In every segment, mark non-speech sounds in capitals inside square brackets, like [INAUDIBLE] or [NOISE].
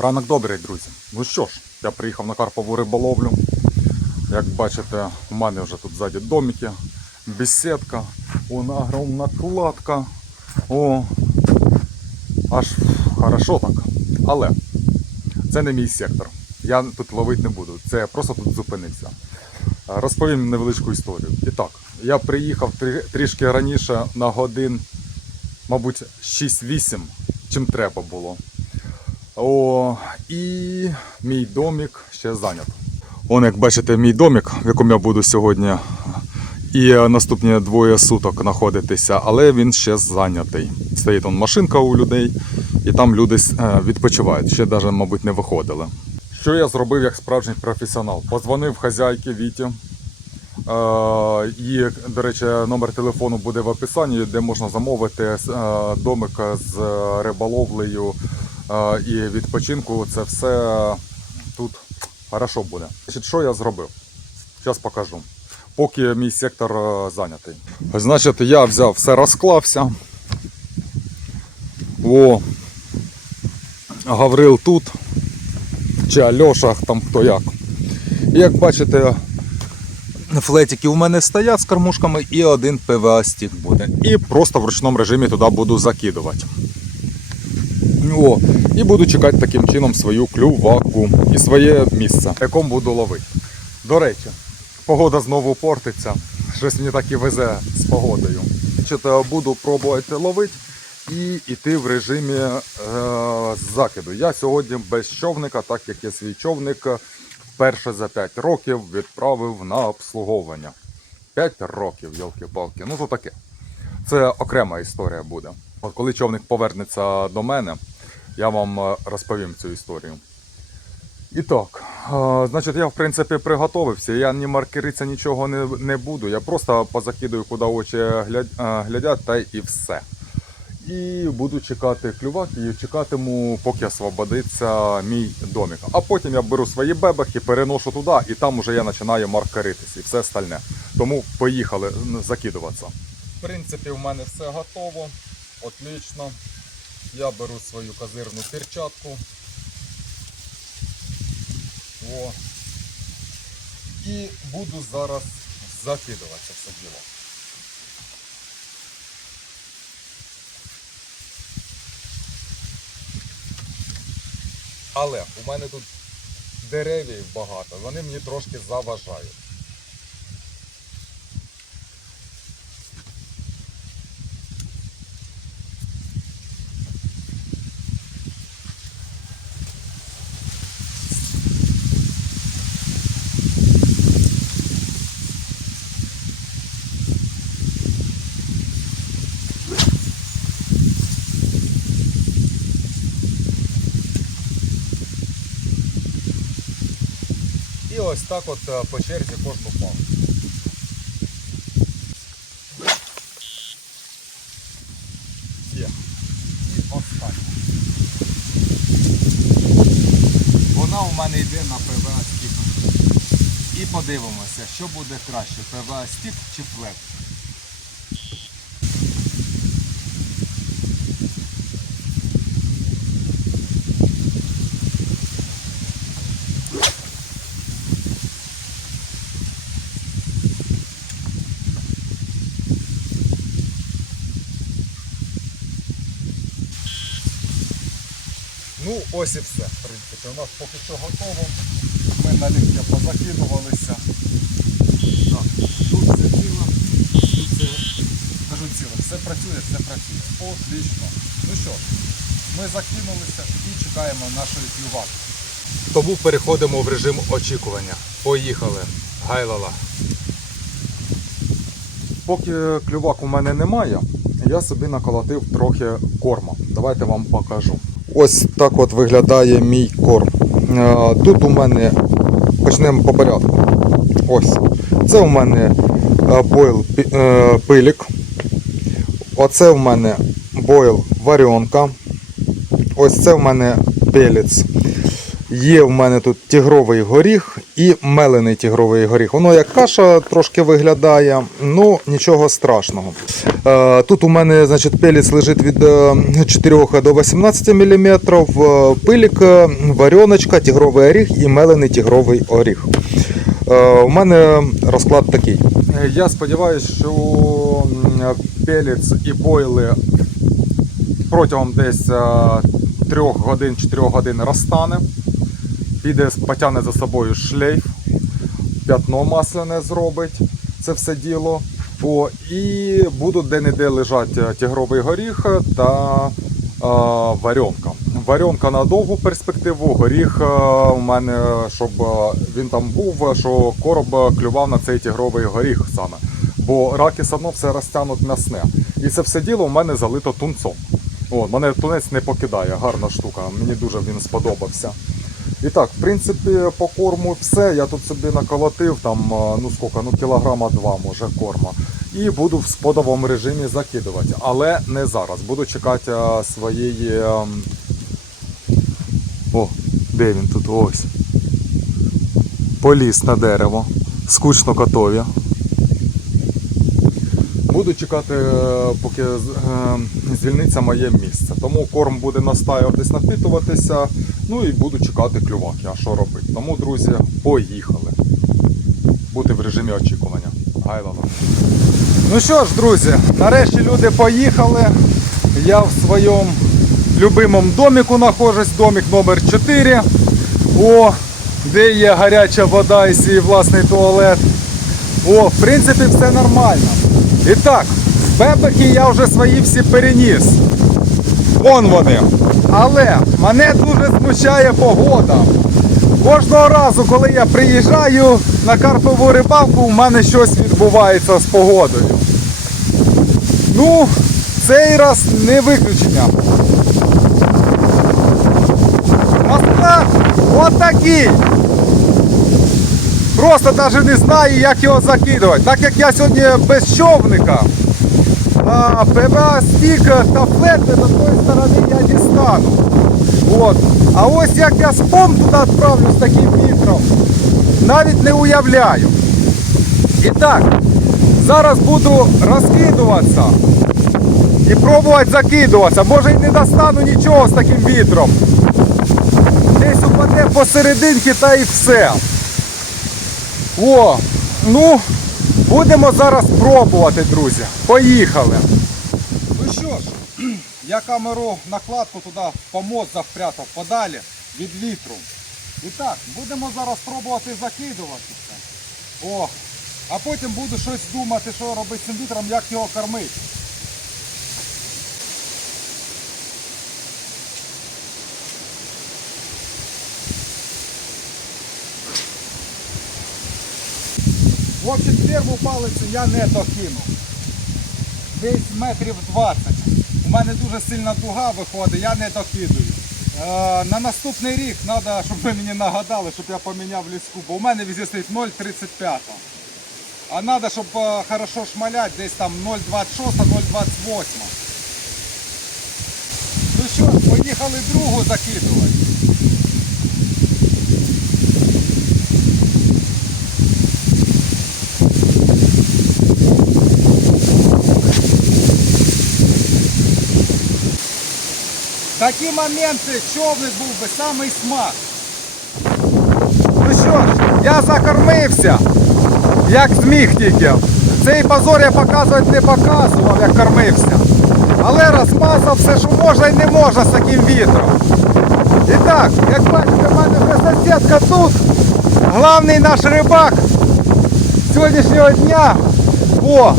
Ранок добрий, друзі. Ну що ж, я приїхав на Карпову риболовлю. Як бачите, у мене вже тут ззаді домики, бесідка, вон огромна кладка. О, аж хорошо так. Але це не мій сектор. Я тут ловити не буду. Це я просто тут зупинився. Розповім невеличку історію. І так, я приїхав трішки раніше на годин, мабуть, 6-8, чим треба було. О, і мій домик ще зайнят. Он, як бачите, мій домик, в якому я буду сьогодні і наступні двоє суток знаходитися, але він ще зайнятий. Стоїть он машинка у людей, і там люди е, відпочивають. Ще навіть, мабуть, не виходили. Що я зробив як справжній професіонал? Позвонив хазяйки Віті. Е, Її, до речі, номер телефону буде в описанні, де можна замовити е, домик з риболовлею е, і відпочинку. Це все тут хорошо буде. Значить, що я зробив? Зараз покажу. Поки мій сектор е, зайнятий. Значить, я взяв все розклався. О, Гаврил тут. Чи Альоша, там хто як. Як бачите, флетики у мене стоять з кормушками і один ПВА стік буде. І просто в ручному режимі туди буду закидувати. О, і буду чекати таким чином свою клюваку і своє місце, якому буду ловити. До речі, погода знову портиться. Щось мені так і везе з погодою. Буду пробувати ловити і йти в режимі е, закиду. Я сьогодні без човника, так як я свій човник вперше за 5 років відправив на обслуговування. 5 років, йолки-палки. Ну то таке. Це окрема історія буде. От коли човник повернеться до мене, я вам е, розповім цю історію. І так, е, значить, я в принципі приготовився. Я ні маркериця нічого не, не буду. Я просто позакидую, куди очі е, глядять, та і все. І буду чекати клювак і чекатиму, поки освободиться мій домик. А потім я беру свої бебехи, переношу туди, і там уже я починаю маркеритись і все остальне. Тому поїхали закидуватися. В принципі, в мене все готово. Отлично. Я беру свою козирну перчатку. О. І буду зараз закидуватися все діло. Але у мене тут деревів багато, вони мені трошки заважають. І ось так от е, по черзі кожну палку. Є. І остання. Вона у мене йде на ПВА стік. І подивимося, що буде краще, ПВА стік чи флет. Ну, ось і все, в принципі. У нас поки що готово. Ми на ліктя позакидувалися. Так, тут все ціло, тут все кажу ціло. Все працює, все працює. Отлично. Ну що, ми закинулися і чекаємо нашої клюваки. Тому переходимо в режим очікування. Поїхали. Гайлала. Поки клювак у мене немає, я собі наколотив трохи корма. Давайте вам покажу. Ось так от виглядає мій корм. Е, Тут у мене почнемо по порядку. Ось. Це у мене е, бойл е, пилік. Оце в мене бойл варіонка. Ось це в мене пелець. Є в мене тут тігровий горіх і мелений тігровий горіх. Воно як каша трошки виглядає, ну нічого страшного. Е, Тут у мене значить, пелець лежить від е, 4 до 18 мм, пилік, е, вареночка, тігровий оріх і мелений тігровий оріх. Е, У мене розклад такий. Я сподіваюся, що пелець і бойли протягом десь 3 годин 4 годин розтане. Піде, потягне за собою шлейф, п'ятно масляне зробить це все діло. О, і будуть де-не-де лежати тігровий горіх та е, варенка. Варенка на довгу перспективу, горіх е, у мене, щоб е, він там був, що короб е, клював на цей тігровий горіх саме. Бо раки одно все розтягнуть м'ясне. І це все діло у мене залито тунцом. О, мене тунець не покидає, гарна штука. Мені дуже він сподобався. І так, в принципі, по корму все. Я тут собі наколотив там, ну скільки, ну кілограма два може корма. І буду в сподовому режимі закидувати. Але не зараз. Буду чекати своєї. ем, О, де він тут? Ось. Поліз на дерево. Скучно котові. Буду чекати, е, поки е, звільниться моє місце. Тому корм буде настаюватись, напитуватися. Ну і буду чекати клюваки. А що робити? Тому, друзі, поїхали. Бути в режимі очікування. Гайлало. Ну що ж, друзі, нарешті люди поїхали. Я в своєму любимому доміку знаходжусь, домик номер 4. О, де є гаряча вода і свій власний туалет. О, в принципі, все нормально. І так, бебеки я вже свої всі переніс. Вон вони. Але мене дуже смущає погода. Кожного разу, коли я приїжджаю на карпову рибалку, у мене щось відбувається з погодою. Ну, цей раз не виключення. Розклад отакий. Просто навіть не знаю, як його закидувати. Так як я сьогодні без човника, ПВА стік та флети з тої сторони я дістану. От. А ось як я спом туди відправлю з таким вітром, навіть не уявляю. І так, зараз буду розкидуватися і пробувати закидуватися. Може і не достану нічого з таким вітром. Десь упаде посерединки та і все. О, ну, будемо зараз пробувати, друзі. Поїхали. Ну що ж, [CLEARS THROAT] я камеру накладку туди по мозах впрятав подалі від вітру. І так, будемо зараз пробувати закидуватися. О, а потім буду щось думати, що робити з цим вітром, як його кормити. В общем, перву палицю я не докинув. Десь метрів 20. У мене дуже сильна дуга виходить, я не докидую. Е, на наступний рік треба, щоб ви мені нагадали, щоб я поміняв ліску, бо у мене везде стоїть 0,35. А треба, щоб е, хорошо шмаляти, десь там 0,26, 0,28. Ну що, поїхали другу закидувати. В такі моменти човник був би самий смак. Ну що ж, я закормився, як зміг тільки. Цей позор я показувати не показував, як кормився. Але розмазав все, що можна і не можна з таким вітром. І так, як бачите, в мене вже сусідка тут. Главний наш рибак сьогоднішнього дня. О,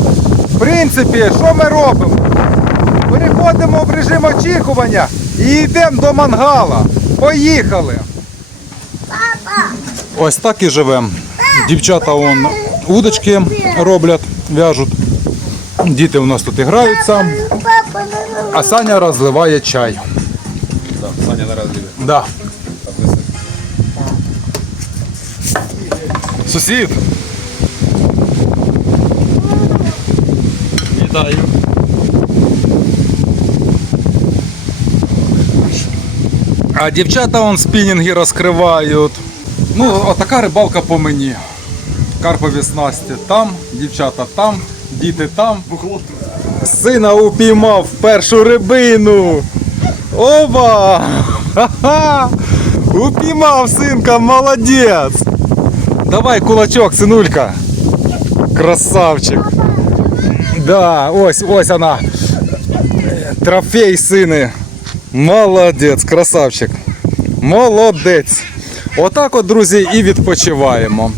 в принципі, що ми робимо? Переходимо в режим очікування і йдемо до мангала. Поїхали! Ось так і живемо. Дівчата вон удочки роблять, в'яжуть. Діти у нас тут і граються, а Саня розливає чай. Так, Саня на разливе. Да. Сусід, Вітаю. А дівчата он спінінги розкривають. Ну, отака рибалка по мені. Карпові снасті там, дівчата там, діти там. Сина упіймав першу рибину. Оба! Ха-ха! Упіймав синка, молодець! Давай кулачок, синулька. Красавчик. Да, ось, ось вона. Трофей сини. Молодець, красавчик. Молодець. Отак от, друзі, і відпочиваємо.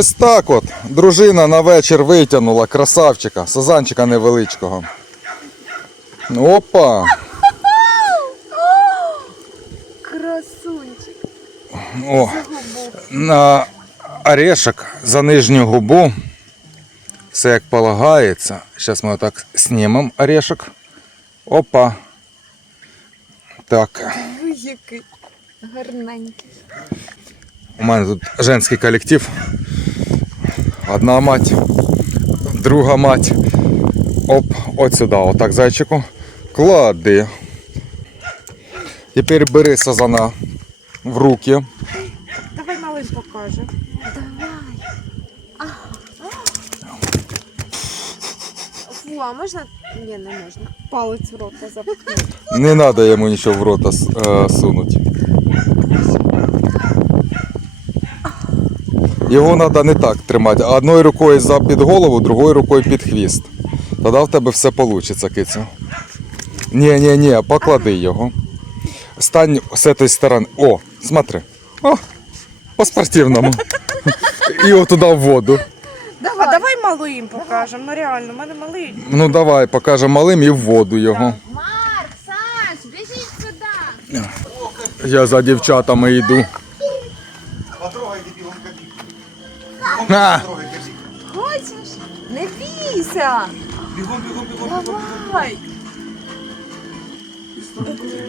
Ось так от. Дружина на вечір витягнула красавчика, сазанчика невеличкого. Опа! Красунчик. О, на орешок за нижню губу. Все як полагається. Зараз ми отак знімемо орешок. Опа. Так. Ви який гарненький. У мене тут женський колектив. Одна мать, друга мать. Оп, от сюди, отак зайчику. Клади. Тепер бери сазана в руки. Давай малим покаже. Давай. Фу, а можна? Ні, не можна. Палець в рота запхнути. Не треба йому нічого в рота е, сунути. Його треба не так тримати. а Одною рукою за під голову, другою рукою під хвіст. Тоді в тебе все вийде, кицю. Ні, ні, ні, поклади його. Стань з цієї сторони. О, смотри. О, по-спортивному. І отуда в воду. Давай. А давай малим покажемо. Ну реально, в мене малий. Ну давай, покажемо малим і в воду його. Марк, Саш, бежите сюда. Я за дівчатами йду. А, Хочеш? Не бійся. Бігом, бігом, бігом. Давай.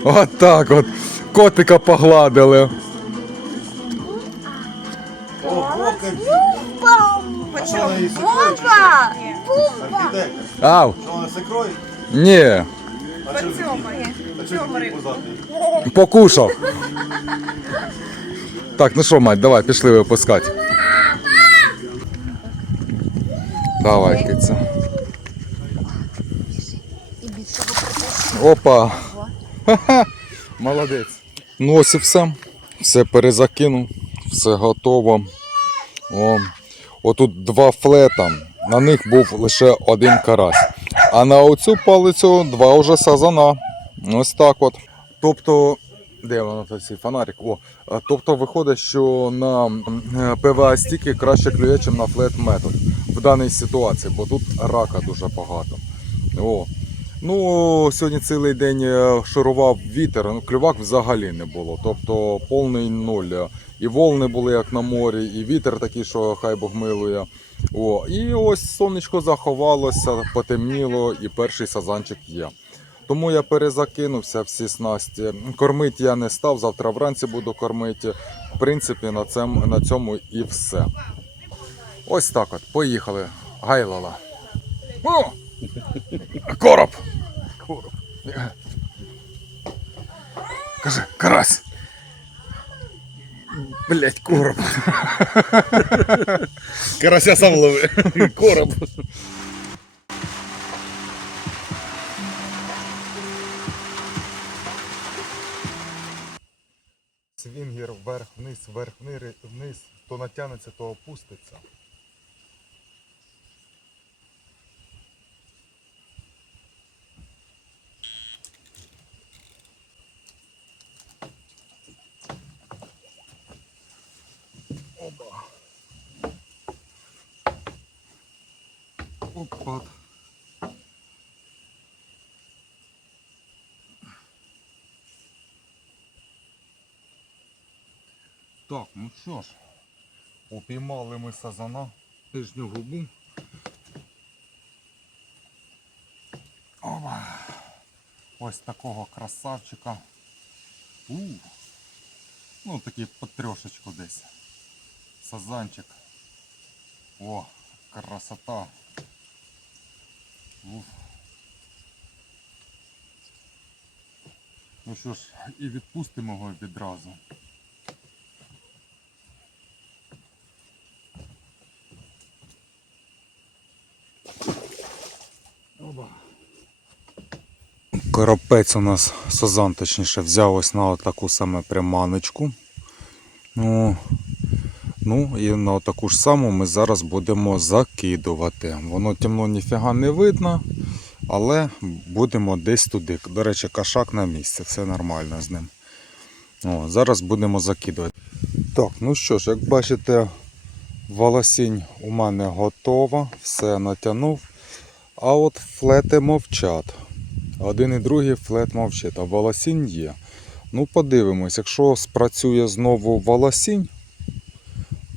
от так от. Котика погладили. Ау. Що вона все? Ні, покушав. Так, ну що, мать, давай, пішли випускати. Давай, киця. Опа. Ха-ха. [LAUGHS] Молодець. Ну все. Все перезакинув, все готово. О, отут два флета. На них був лише один карась. А на оцю палицю два вже сазана. Ось так от. Тобто, де воно цей фонарик? О, тобто виходить, що на е, ПВА стіки краще клює, ніж на флет метод в даній ситуації, бо тут рака дуже багато. О. Ну, сьогодні цілий день е, шурував вітер, ну, клювак взагалі не було. Тобто повний нуль. І волни були як на морі, і вітер такий, що хай Бог милує. О, і ось сонечко заховалося, потемніло, і перший сазанчик є. Тому я перезакинувся всі снасті. Кормити я не став, завтра вранці буду кормити. В принципі, на цьому і все. Ось так от, поїхали. Гайлала. О! Короб! Короб. Каже, карась. Блять, короб. Карася сам лови. Короб. Свінгер вверх-вниз, вверх-вниз, то натягнеться, то опуститься. Опа. Так, ну що ж, упіймали ми сазана, нижню губу. Опа. Ось такого красавчика. У. Ну, такий потрьошечку десь. Сазанчик. О, красота. Уф. Ну що ж, і відпустимо його відразу. Коропець у нас сазан, точніше, взяв ось на таку саме приманочку. Ну, ну і на таку ж саму ми зараз будемо закидувати. Воно темно ніфіга не видно, але будемо десь туди. До речі, кашак на місці, все нормально з ним. О, зараз будемо закидувати. Так, ну що ж, як бачите, волосінь у мене готова, все натягнув. А от флети мовчать. Один і другий флет мовчить, а волосінь є. Ну, подивимось, якщо спрацює знову волосінь,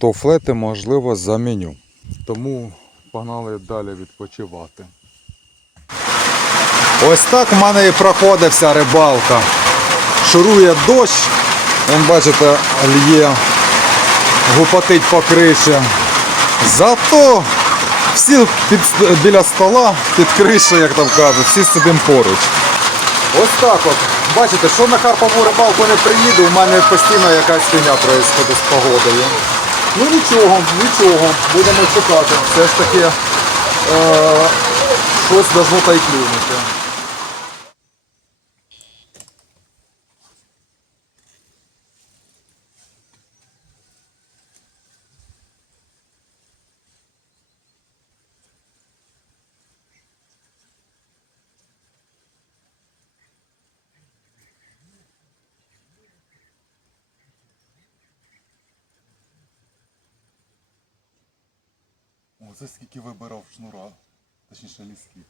то флети можливо заміню. Тому погнали далі відпочивати. Ось так в мене і проходить вся рибалка. Шурує дощ, Вон, бачите, лє, гупотить по криші. Зато всі під, біля стола, під кришею, як там кажуть, всі сидимо поруч. Ось так от. Бачите, що на Карпову рибалку не приїду, у мене постійно якась фігня відбувається з погодою. Ну нічого, нічого, будемо чекати. Все ж таки е, щось должно та клюнути. О, це скільки вибирав шнура, точніше лісків.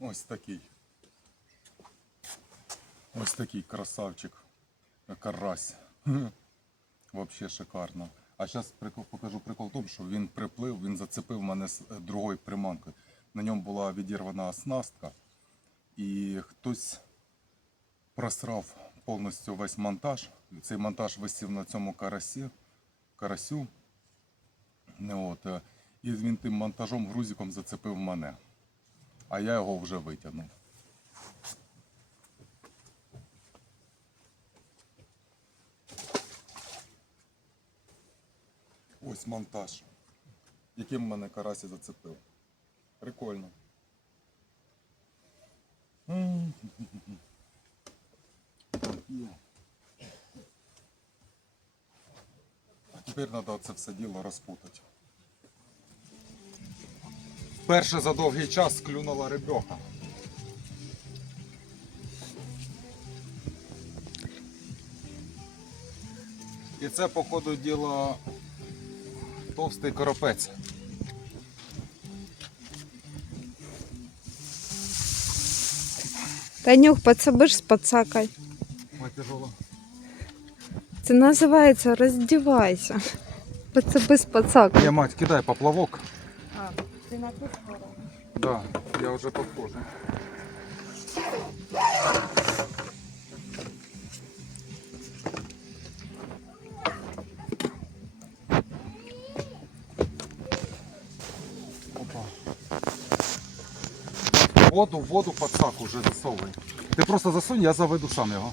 Ось такий. Ось такий красавчик. Карась. [LAUGHS] Вообще шикарно. А зараз покажу прикол в тому, що він приплив, він зацепив мене з е, другою приманкою. На ньому була відірвана оснастка. І хтось просрав повністю весь монтаж. Цей монтаж висів на цьому карасі, карасю. От, е, і він тим монтажом грузиком зацепив мене а я його вже витягнув. Ось монтаж, яким мене карасі зацепив. Прикольно. А Тепер треба це все діло розпутати. Перше за довгий час клюнула рибьоха. І це, по ходу діла, товстий коропець. Танюх, подсобиш з пацакой. Ой, тяжело. Це називається роздівайся. Подсоби з пацакой. Я мать, кидай поплавок. Да, я вже подходжу. Опа. Воду, воду пацак уже засовуй. Ти просто засунь, я заведу сам його.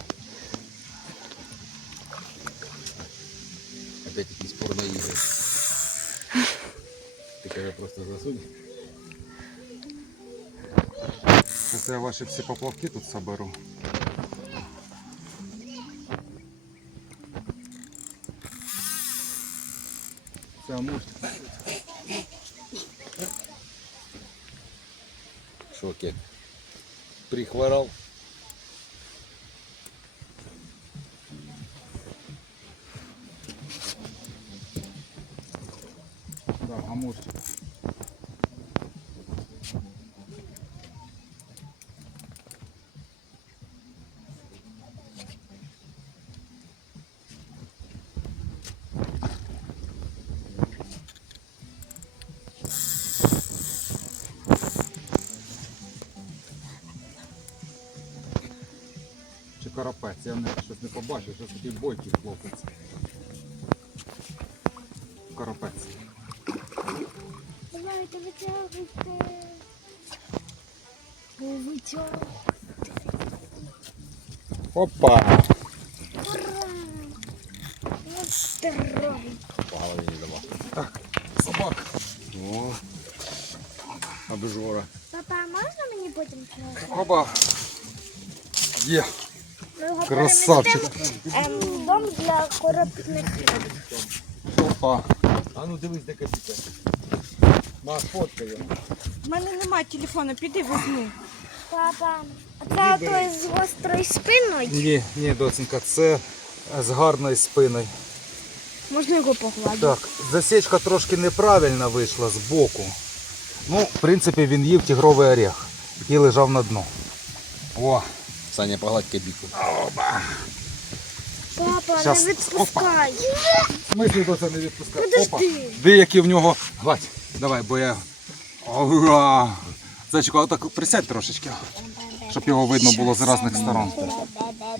Просто засунь. Зараз я ваші всі поплавки тут соберу. Це муж. Що, кек? Карапець, я не, щось не побачив, що такий бойкий хлопець. Карапець. Давайте витягуйте. Витягуйте. Опа! Ура! О, обжора. Папа, а можна мені потім чого? Опа! Є! Красавчик! Ем, дом для коробних. Опа! А ну дивись, де капітан. Ма, фоткай його. У мене немає телефону, піди візьми. Папа, а це той з гострою спиною? Ні, ні, доценька, це з гарною спиною. Можна його погладити? Так, засічка трошки неправильно вийшла з боку. Ну, в принципі, він їв тигровий орех, який лежав на дну. О! Саня, погладь кабіку. Папа, Щас. не відпускай. До це не відпускає. Подожди. Опа! Де які в нього. Гладь, давай, бо я. Ура! Зайчику, отак присядь трошечки, щоб його видно було з різних сторон.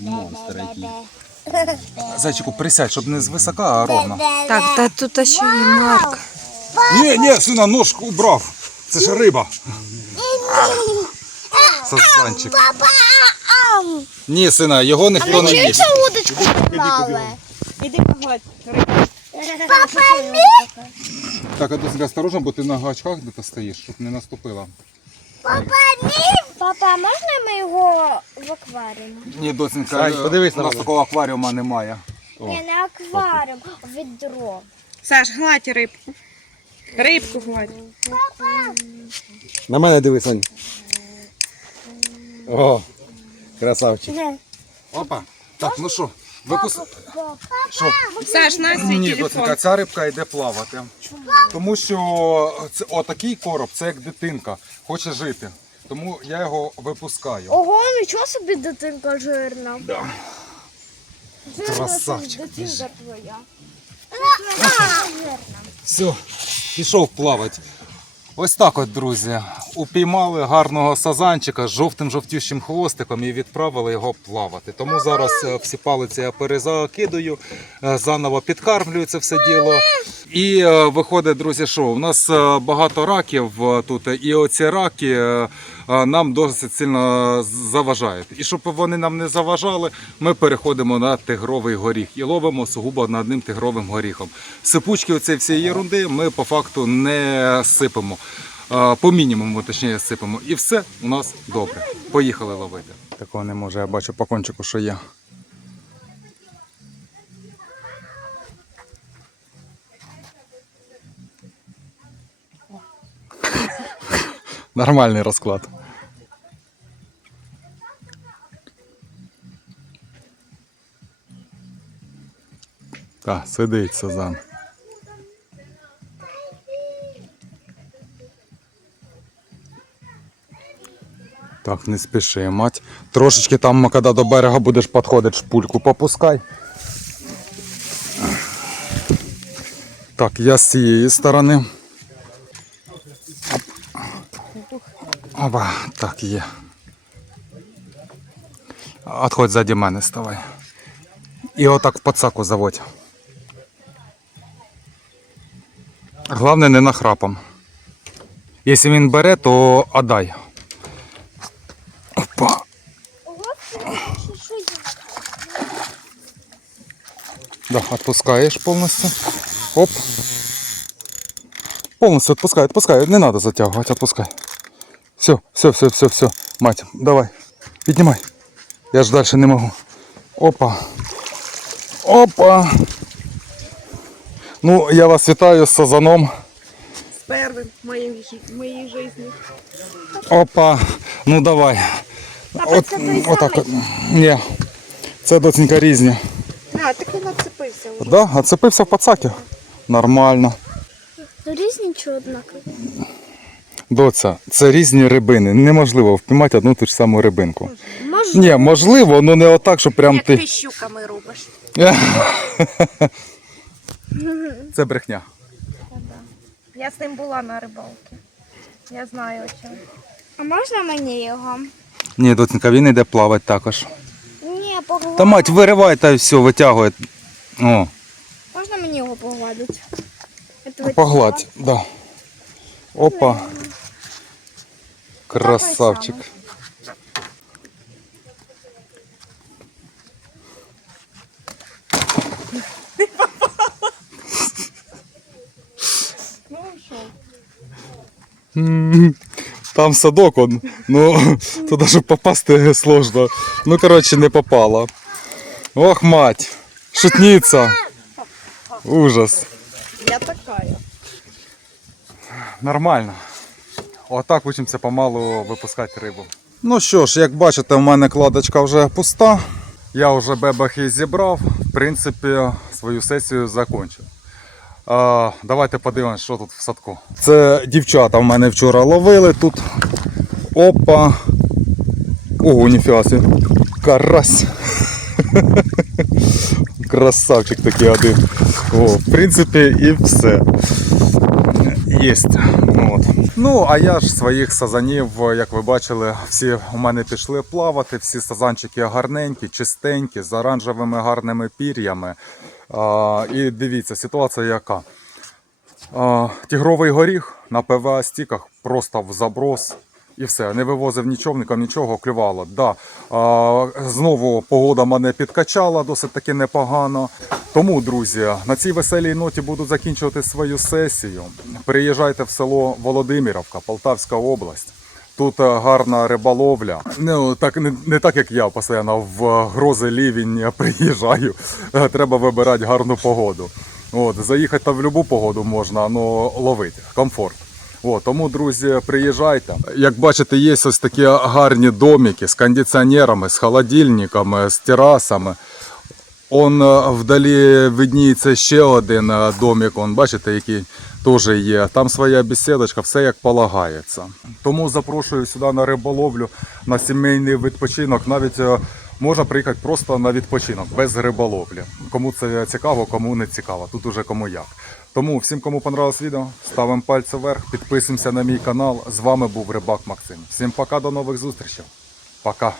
Монстр який. Зайчику, присядь, щоб не звисока, а ровно. Так, та тут ще і Марк. Ні, ні, сина, ножку убрав. Це ж риба. Сазанчик. Папа, ам! Ні, сина, його ніхто не їсть. удочку погнали? Іди погладь. Папа, Так, а досить осторожно, бо ти на гачках де стоїш, щоб не наступила. Папа, ні! Папа, а можна ми його в акваріум? Ні, доценька, Сань, е, подивись у нас мене. такого акваріума немає. Ні, не акваріум, а відро. Саш, гладь рибку. Рибку гладь. На мене дивись, Сань. О, красавчик. Опа. Так, ну що, випуск... Що? Саш, на свій Ні, телефон. доценька, ця рибка йде плавати. Тому що це, отакий короб, це як дитинка, хоче жити. Тому я його випускаю. Ого, нічого собі дитинка жирна. Да. Жирна Красавчик. Дитинка твоя. Все, пішов плавати. Ось так от, друзі. Упіймали гарного сазанчика з жовтим жовтющим хвостиком і відправили його плавати. Тому зараз е, всі палиці я перезакидую, е, заново підкармлюю це все діло. І е, виходить, друзі, що у нас е, багато раків е, тут, і оці раки нам досить сильно заважають. І щоб вони нам не заважали, ми переходимо на тигровий горіх і ловимо сугубо над одним тигровим горіхом. Сипучки оцієї всієї ерунди ми по факту не сипемо. По мінімуму, точніше, сипемо. І все у нас добре. Поїхали ловити. Такого не може, я бачу по кончику, що є. Нормальний розклад. Так, сидить Сазан. Так, не спіши, мать. Трошечки там, коли до берега будеш підходити, шпульку попускай. Так, я з цієї сторони. Опа, так, є. Отходь ззаді мене, ставай. І отак в подсаку заводь. Головне не нахрапом. Якщо він бере, то отдай. Опа. Да, отпускаешь полностью. Оп. Полностью отпускай, отпускай. Не надо затягивать, отпускай. Все, все, все, все, все. Мать, давай. Поднимай. Я ж дальше не могу. Опа. Опа. Ну, я вас вітаю з сазаном. З первим в моїй, в моїй житті. Опа. Ну давай. Це отак от. Ні. Це доценька різні. А, так він нацепився вже. Да, отцепився в пацаки. Нормально. Різні нічого однаково. Доця, це різні рибини. Неможливо впіймати одну ту ж саму рибинку. Можна. Ні, можливо, але не отак, що прям Як ти. ти щуками робиш. [LAUGHS] Це брехня. Я з ним була на рибалці. Я знаю о чому. А можна мені його? Ні, доценька, він йде плавати також. Ні, погладити. Та мать, виривай та й все, витягує. О, Можна мені його погладити? Погладь, да. Опа. Красавчик. М, Там садок, он, ну, туди ж попасти сложно. Ну, коротше, не попало. Ох, мать, шутниця. Ужас. Я така. Нормально. Отак учимося помалу випускати рибу. Ну що ж, як бачите, в мене кладочка вже пуста. Я вже бебахи зібрав. В принципі, свою сесію закінчив. А, давайте подивимось, що тут в садку. Це дівчата в мене вчора ловили тут. Опа. Ого, ніфіга собі. Карась. [LAUGHS] Красавчик такий один. О, в принципі, і все. Єсть. Ну, а я ж своїх сазанів, як ви бачили, всі у мене пішли плавати, всі сазанчики гарненькі, чистенькі, з оранжевими гарними пір'ями. А, і дивіться, ситуація яка. А, тігровий горіх на ПВА стіках просто в заброс. І все, не вивозив ні човником, нічого, клювало. Да. А, знову погода мене підкачала досить таки непогано. Тому, друзі, на цій веселій ноті буду закінчувати свою сесію. Приїжджайте в село Володимировка, Полтавська область. Тут е, гарна риболовля. Ну, так, не, не так, як я постійно в грози лівень приїжджаю. Е, Треба вибирати гарну погоду. От, заїхати в будь-яку погоду можна, але ловити. Комфорт. О, тому, друзі, приїжджайте. Як бачите, є ось такі гарні домики з кондиціонерами, з холодильниками, з терасами. Он е, вдалі видніється ще один е, домик, он, бачите, який теж є. Там своя бесідочка, все як полагається. Тому запрошую сюди на риболовлю, на сімейний відпочинок. Навіть е, можна приїхати просто на відпочинок без риболовлі. Кому це цікаво, кому не цікаво. Тут уже кому як. Тому всім, кому понравилось відео, ставимо пальці вверх, підписуємося на мій канал. З вами був Рибак Максим. Всім пока, до нових зустрічей. Пока.